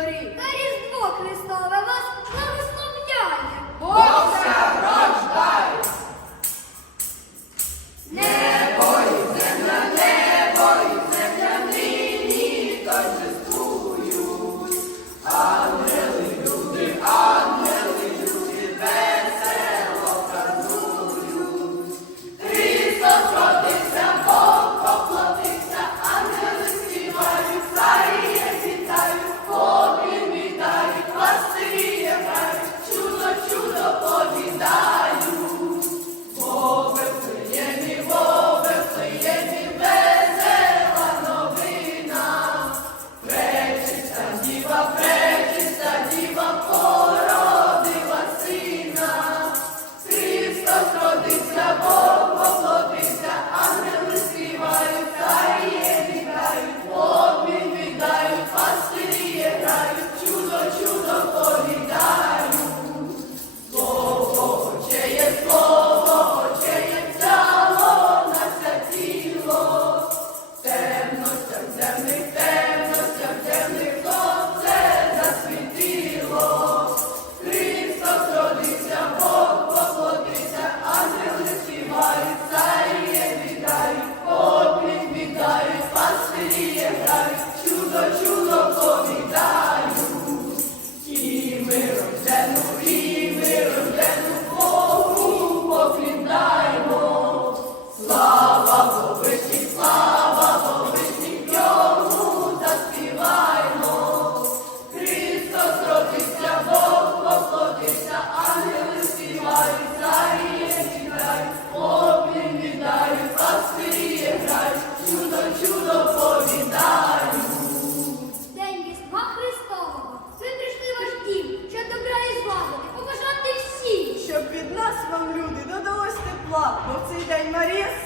glory.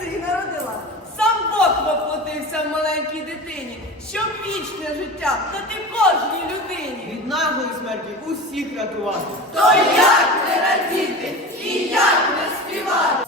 сина родила. Сам Бог воплотився в маленькій дитині, щоб вічне життя дати кожній людині. Від наглої смерті усіх рятувати. То як не радіти і як не співати?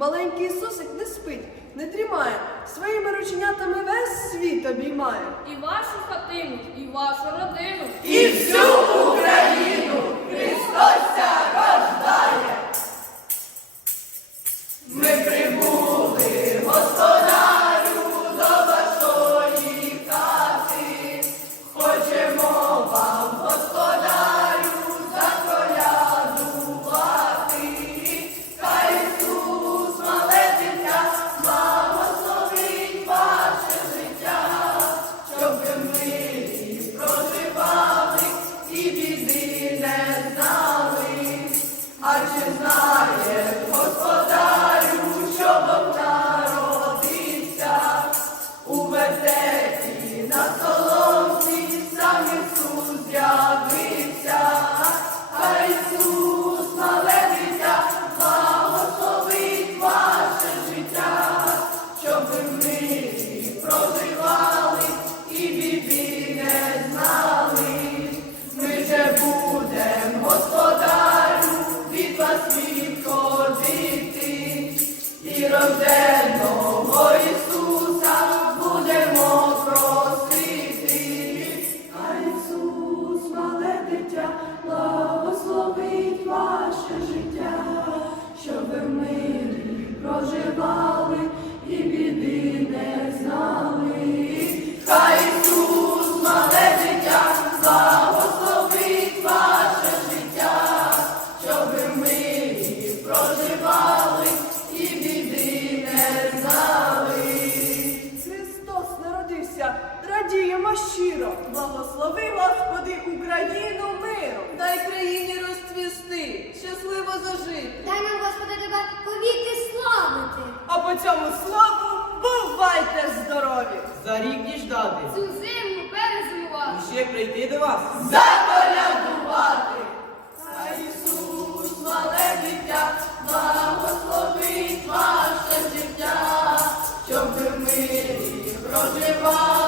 Маленький Ісусик не спить, не дрімає, своїми рученятами весь світ обіймає. І вашу хатину, і вашу родину, і всю Україну Христос! Благослови, Господи, Україну миру, Дай країні розцвісти, щасливо зажити. Дай нам, Господи, тебе повіки славити. А по цьому слову бувайте здорові! За рік діждати. Цю зиму перезимувати. І ще прийти до вас. Заколядувати. Та Ісус, мале дитя, благословить ваше життя, щоб ви мирі проживали.